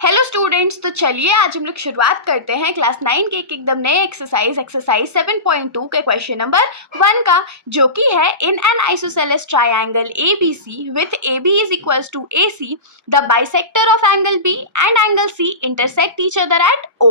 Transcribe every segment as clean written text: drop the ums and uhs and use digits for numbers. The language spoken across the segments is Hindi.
हेलो स्टूडेंट्स, तो चलिए आज हम लोग शुरुआत करते हैं क्लास 9 के एक एकदम नए एक्सरसाइज 7.2 के क्वेश्चन नंबर 1 का, जो कि है in an isosceles triangle ABC with AB is equals to AC the bisector of angle B and angle C intersect each other at O.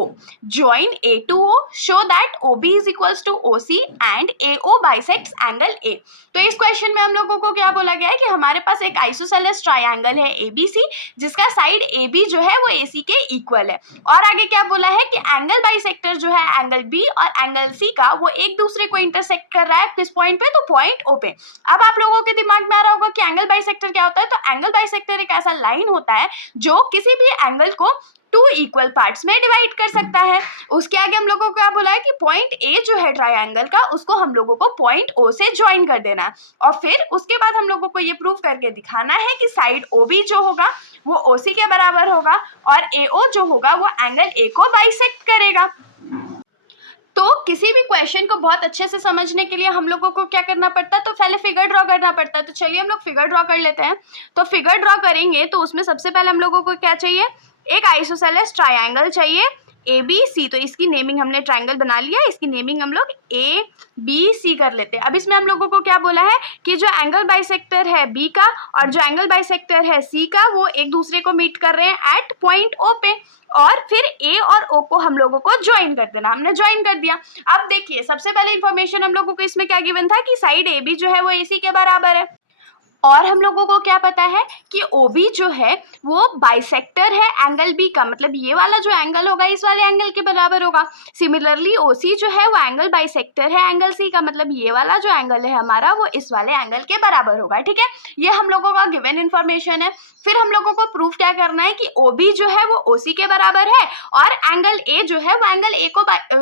Join A to O, show that OB is equals to OC and AO bisects angle A. तो इस क्वेश्चन में हम लोगों को क्या बोला गया है कि हमारे पास एक आइसोसेलेस ट्राइंगल है ABC जिसका साइड AB जो है वो AC के इक्वल है, और आगे क्या बोला है कि एंगल बाइसेक्टर जो है एंगल B और एंगल C का वो एक दूसरे को इंटरसेक्ट कर रहा है किस पॉइंट पे, तो पॉइंट O पे. अब आप लोगों के दिमाग में आ रहा होगा कि एंगल बाइसेक्टर क्या होता है. तो एंगल बाइसेक्टर एक ऐसा लाइन होता है जो किसी भी एंगल को टू इक्वल पार्ट्स में डिवाइड कर सकता है. उसके आगे हम लोगों को क्या बोला है कि पॉइंट ए जो है ट्रायंगल का उसको हम लोगों को पॉइंट ओ से ज्वाइन कर देना है, और फिर उसके बाद हम लोगों को ये प्रूव करके दिखाना है कि साइड ओ बी जो होगा वो ओ सी के बराबर होगा और ए ओ जो होगा वो एंगल ए को बाइसेक्ट करेगा. तो किसी भी क्वेश्चन को बहुत अच्छे से समझने के लिए हम लोगों को क्या करना पड़ता है, तो पहले फिगर ड्रॉ करना पड़ता है. तो चलिए हम लोग फिगर ड्रॉ कर लेते हैं. तो फिगर ड्रॉ करेंगे तो उसमें सबसे पहले हम लोगों को क्या चाहिए, एक आइसोसेलेस ट्रायंगल चाहिए ABC. तो इसकी नेमिंग हमने ट्रायंगल बना लिया, इसकी नेमिंग हम लोग ABC कर लेते हैं. अब इसमें हम लोगों को क्या बोला है कि जो एंगल बाइसेक्टर है B का और जो एंगल बाइसेक्टर है C का वो एक दूसरे को मीट कर रहे हैं एट पॉइंट O पे, और फिर A और O को हम लोगों को ज्वाइन कर देना. हमने ज्वाइन कर दिया. अब देखिए सबसे पहले इंफॉर्मेशन हम लोगों को इसमें क्या गिवन था कि साइड AB जो है वो AC के बराबर है, और हम लोगों को क्या पता है कि OB जो है वो बाइसेक्टर है एंगल B का, मतलब ये वाला जो एंगल होगा इस वाले एंगल के बराबर होगा. सिमिलरली OC जो है वो एंगल बाइसेक्टर है एंगल C का, मतलब ये वाला जो एंगल है हमारा वो इस वाले एंगल के बराबर होगा. ठीक है, ये हम लोगों का गिवन इन्फॉर्मेशन है. फिर हम लोगों को प्रूफ क्या करना है कि OB जो है वो OC के बराबर है और एंगल A जो है वो एंगल A को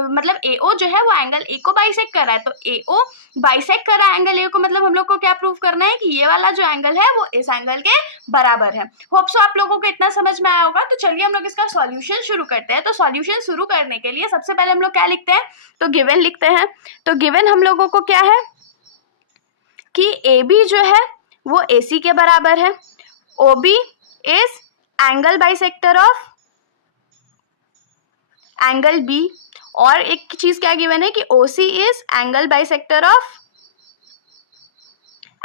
मतलब AO जो है वो एंगल A को बाइसेक्ट कर रहा है. तो AO बाइसेक्ट कर रहा है एंगल A को, मतलब हम लोग को क्या प्रूफ करना है कि ये वाला जो एंगल है वो इस एंगल के बराबर है. होप सो आप लोगों को इतना समझ में आया होगा. तो चलिए हम लोग इसका सॉल्यूशन शुरू करते हैं. तो सॉल्यूशन शुरू करने के लिए सबसे पहले हम लोग क्या लिखते हैं, तो गिवन लिखते हैं. तो गिवन हम लोगों को क्या है कि AB जो है वो AC के बराबर है, OB is angle bisector of angle B, और एक चीज क्या गिवन है कि OC is angle bisector of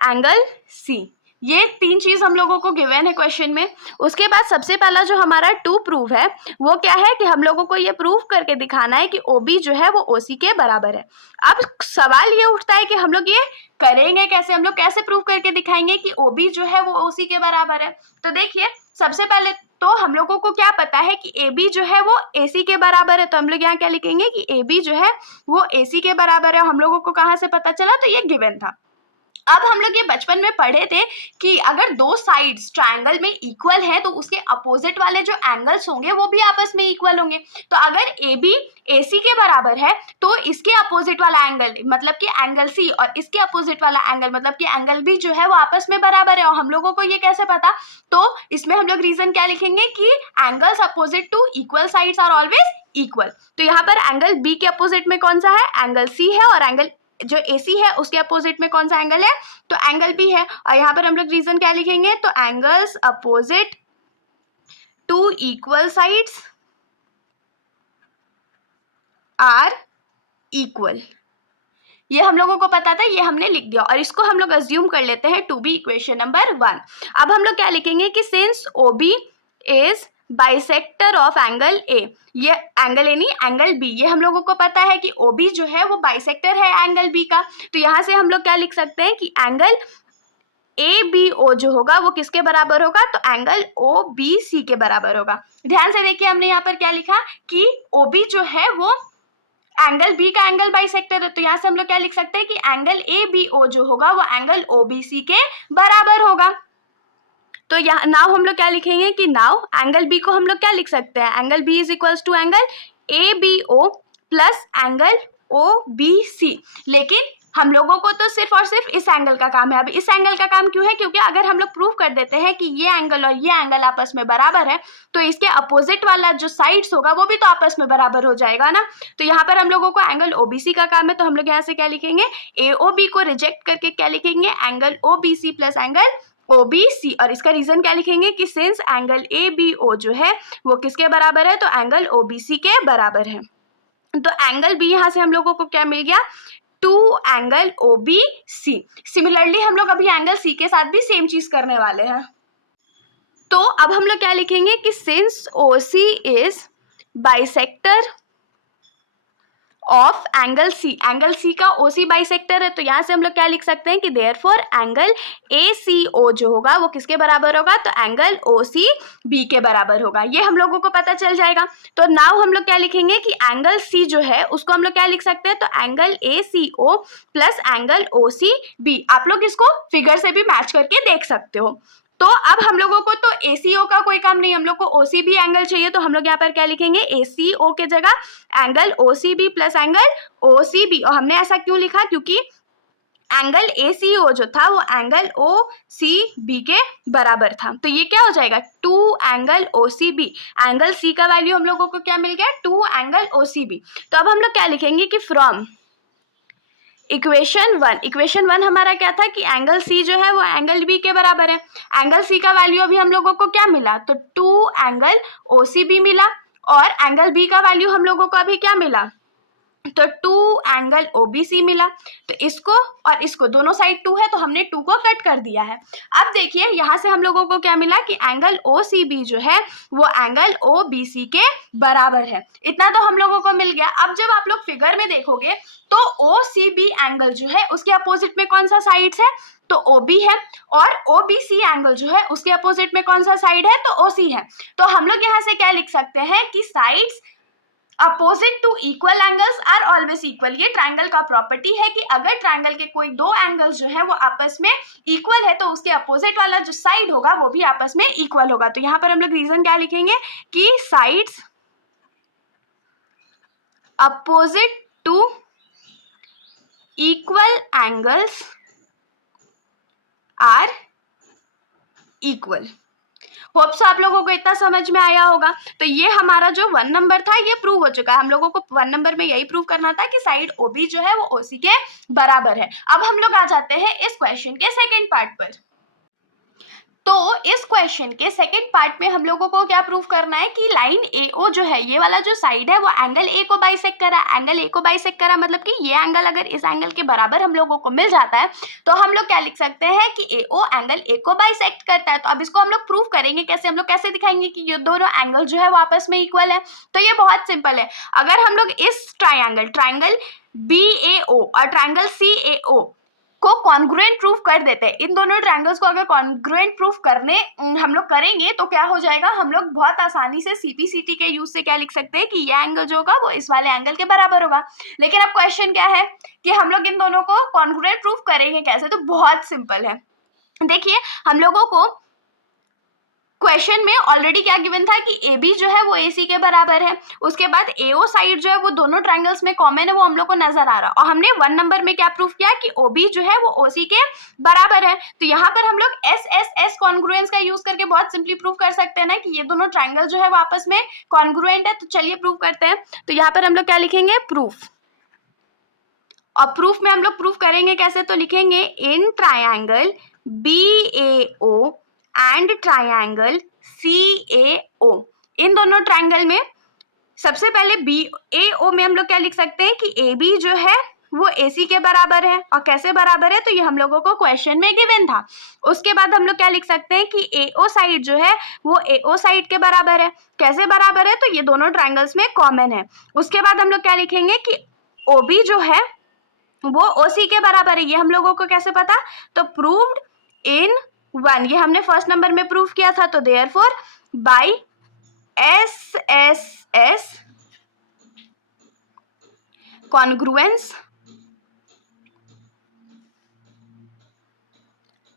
angle C. ये तीन चीज हम लोगों को गिवन है क्वेश्चन में. उसके बाद सबसे पहला जो हमारा टू प्रूव है वो क्या है कि हम लोगों को ये प्रूव करके दिखाना है कि OB जो है वो OC के बराबर है. अब सवाल ये उठता है कि हम लोग ये करेंगे कैसे, हम लोग कैसे प्रूव करके दिखाएंगे कि OB जो है वो OC के बराबर है. तो देखिए सबसे पहले तो हम लोगों को क्या पता है कि AB जो है वो AC के बराबर है. तो हम लोग यहाँ क्या लिखेंगे कि AB जो है वो AC के बराबर है. हम लोगों को कहाँ से पता चला, तो ये गिवन था. अब हम लोग ये बचपन में पढ़े थे कि अगर दो साइड्स ट्रायंगल में इक्वल है तो उसके अपोजिट वाले जो एंगल्स होंगे वो भी आपस में इक्वल होंगे. तो अगर AB AC के बराबर है तो इसके अपोजिट वाला एंगल मतलब कि एंगल C और इसके अपोजिट वाला एंगल मतलब कि एंगल B जो है वो आपस में बराबर है. और हम लोगों को ये कैसे पता, तो इसमें हम लोग रीजन क्या लिखेंगे कि angles opposite to equal sides are always equal. तो यहाँ पर एंगल B के अपोजिट में कौन सा है, एंगल C है, और एंगल जो AC है उसके अपोजिट में कौन सा एंगल है, तो एंगल B है. और यहाँ पर हम लोग रीजन क्या लिखेंगे, तो angles opposite to equal sides are equal. ये हम लोगों को पता था, ये हमने लिख दिया, और इसको हम लोग अज्यूम कर लेते हैं टू बी इक्वेशन नंबर 1. अब हम लोग क्या लिखेंगे कि since OB is bisector of angle A, ये एंगल A नहीं एंगल B, ये हम लोगों को पता है कि OB जो है वो बाइसेक्टर है एंगल B का. तो यहाँ से हम लोग क्या लिख सकते हैं कि एंगल ABO जो होगा वो किसके बराबर होगा, तो एंगल OBC के बराबर होगा. ध्यान से देखिए हमने यहाँ पर क्या लिखा कि OB जो है वो एंगल B का एंगल बाइसेक्टर है. तो यहाँ से हम लोग क्या लिख सकते हैं कि एंगल ABO जो होगा वो एंगल OBC के बराबर होगा. तो यहाँ नाउ हम लोग क्या लिखेंगे कि नाउ एंगल B को हम लोग क्या लिख सकते हैं, angle B is equals to angle ABO plus angle OBC. लेकिन हम लोगों को तो सिर्फ और सिर्फ इस एंगल का काम है. अब इस एंगल का काम क्यों है, क्योंकि अगर हम लोग प्रूव कर देते हैं कि ये एंगल और ये एंगल आपस में बराबर है तो इसके अपोजिट वाला जो साइड्स होगा वो भी तो आपस में बराबर हो जाएगा ना. तो यहाँ पर हम लोगों को एंगल OBC का काम है. तो हम लोग यहाँ से क्या लिखेंगे, AOB को रिजेक्ट करके क्या लिखेंगे, angle OBC plus angle OBC, और इसका रीजन क्या लिखेंगे कि सिंस एंगल ABO जो है वो किसके बराबर है, तो एंगल OBC के बराबर है। तो एंगल B यहाँ से हम लोगों को क्या मिल गया, 2 एंगल OBC। सिमिलरली हम लोग अभी एंगल C के साथ भी सेम चीज करने वाले हैं। तो अब हम लोग क्या लिखेंगे कि since OC is bisector of angle C, angle C का OC बाइसेक्टर है, तो यहाँ से हम लोग क्या लिख सकते हैं कि देयरफॉर एंगल ACO जो होगा वो किसके बराबर होगा, तो एंगल OCB के बराबर होगा। ये हम लोगों को पता चल जाएगा। तो नाउ हम लोग क्या लिखेंगे कि एंगल C जो है उसको हम लोग क्या लिख सकते हैं, तो angle ACO plus angle OCB। आप लोग इसको फिगर से भी मैच करके देख सकते हो। तो अब हम लोगों को तो ACO का कोई काम नहीं, हम लोग को OCB एंगल चाहिए, तो हम लोग यहाँ पर क्या लिखेंगे, ACO के जगह angle OCB plus angle OCB। और हमने ऐसा क्यों लिखा, क्योंकि एंगल ACO जो था वो एंगल OCB के बराबर था। तो ये क्या हो जाएगा, 2 एंगल OCB, एंगल C का वैल्यू हम लोगों को क्या मिल गया, 2 एंगल OCB। तो अब हम लोग क्या लिखेंगे कि फ्रॉम इक्वेशन 1 हमारा क्या था कि एंगल C जो है वो एंगल B के बराबर है। एंगल C का वैल्यू अभी हम लोगों को क्या मिला, तो 2 एंगल OCB मिला, और एंगल B का वैल्यू हम लोगों को अभी क्या मिला, तो 2 एंगल OBC मिला। तो इसको और इसको दोनों साइड 2 है तो हमने 2 को कट कर दिया है। अब देखिए यहाँ से हम लोगों को क्या मिला कि एंगल OCB जो है वो एंगल OBC के बराबर है। इतना तो हम लोगों को मिल गया। अब जब आप लोग फिगर में देखोगे तो OCB एंगल जो है उसके अपोजिट में कौन सा साइड है, तो OB है, और OBC एंगल जो है उसके अपोजिट में कौन सा साइड है, तो OC है। तो हम लोग यहाँ से क्या लिख सकते हैं कि sides opposite to equal angles are always equal. ये ट्रायंगल का प्रॉपर्टी है कि अगर ट्रायंगल के कोई दो एंगल्स जो है वो आपस में इक्वल है तो उसके अपोजिट वाला जो साइड होगा वो भी आपस में इक्वल होगा। तो यहाँ पर हम लोग रीजन क्या लिखेंगे कि sides opposite to equal angles are equal. Hope so आप लोगों को इतना समझ में आया होगा। तो ये हमारा जो 1 नंबर था ये प्रूव हो चुका है। हम लोगों को 1 नंबर में यही प्रूव करना था कि साइड OB जो है वो OC के बराबर है। अब हम लोग आ जाते हैं इस क्वेश्चन के सेकंड पार्ट पर। तो इस क्वेश्चन के सेकंड पार्ट में हम लोगों को क्या प्रूव करना है कि लाइन AO जो है, ये वाला जो साइड है वो एंगल A को बाइसेक्ट करा। एंगल A को बाइसेक्ट करा मतलब कि ये एंगल अगर इस एंगल के बराबर हम लोगों को मिल जाता है तो हम लोग क्या लिख सकते हैं कि AO एंगल A को बाइसेक्ट करता है। तो अब इसको हम लोग प्रूव करेंगे कैसे, हम लोग कैसे दिखाएंगे कि ये दोनों एंगल जो है वो आपस में इक्वल है। तो ये बहुत सिंपल है। अगर हम लोग इस ट्राइंगल BAO और ट्राइंगल CAO को कॉन्ग्रुएंट प्रूफ कर देते हैं, इन दोनों ट्रायंगल्स को अगर कॉन्ग्रुएंट प्रूफ करने हम लोग करेंगे तो क्या हो जाएगा, हम लोग बहुत आसानी से CPCT के यूज से क्या लिख सकते हैं कि ये एंगल जो होगा वो इस वाले एंगल के बराबर होगा। लेकिन अब क्वेश्चन क्या है कि हम लोग इन दोनों को कॉन्ग्रुएंट प्रूफ करेंगे कैसे, तो बहुत सिंपल है। देखिए हम लोगों को क्वेश्चन में ऑलरेडी क्या गिवन था कि AB जो है वो AC के बराबर है, उसके बाद AO साइड जो है वो दोनों ट्रायंगल्स में कॉमन है, वो हम लोग को नजर आ रहा। और हमने 1 नंबर में क्या प्रूफ किया कि OB जो है वो OC के बराबर है। तो यहाँ पर हम लोग SSS कॉन्ग्रुएंस का यूज करके बहुत सिंपली प्रूफ कर सकते हैं ना कि ये दोनों ट्रायंगल जो है वो आपस में कॉन्ग्रुएंट है। तो चलिए प्रूफ करते हैं। तो यहाँ पर हम लोग क्या लिखेंगे, प्रूफ। और प्रूफ में हम लोग प्रूफ करेंगे कैसे, तो लिखेंगे in triangle BAO and triangle CAO। इन दोनों ट्रायंगल में सबसे पहले BAO में हम लोग क्या लिख सकते हैं कि AB जो है वो AC के बराबर है। और कैसे बराबर है, तो ये हम लोगों को क्वेश्चन में गिवन था। उसके बाद हम लोग क्या लिख सकते हैं कि AO साइड जो है वो AO साइड के बराबर है। कैसे बराबर है, तो ये दोनों ट्रायंगल्स में कॉमन है। उसके बाद हम लोग क्या लिखेंगे कि OB जो है वो OC के बराबर है। ये हम लोगों को कैसे पता, तो प्रूव्ड इन 1, ये हमने फर्स्ट नंबर में प्रूफ किया था। तो therefore by SSS congruence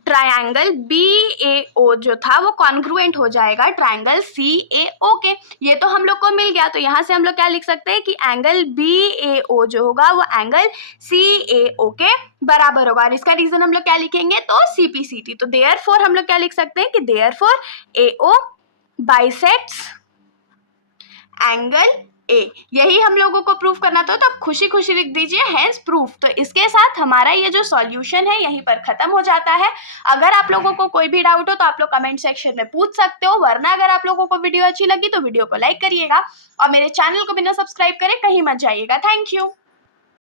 triangle BAO जो था वो कॉन्ग्रुएंट हो जाएगा ट्रायंगल CAO के। ये तो हम लोग को मिल गया। तो यहाँ से हम लोग क्या लिख सकते हैं कि एंगल BAO जो होगा वो एंगल CAO के बराबर होगा। और इसका रीजन हम लोग क्या लिखेंगे, तो CPCT। तो देयरफॉर हम लोग क्या लिख सकते हैं कि therefore AO bisects angle A. यही हम लोगों को प्रूफ करना था, तो आप खुशी खुशी लिख दीजिए हेंस प्रूफ। तो इसके साथ हमारा ये जो सॉल्यूशन है यहीं पर खत्म हो जाता है। अगर आप लोगों को कोई भी डाउट हो तो आप लोग कमेंट सेक्शन में पूछ सकते हो, वरना अगर आप लोगों को वीडियो अच्छी लगी तो वीडियो को लाइक करिएगा और मेरे चैनल को बिना सब्सक्राइब करे कहीं मत जाइएगा। Thank you.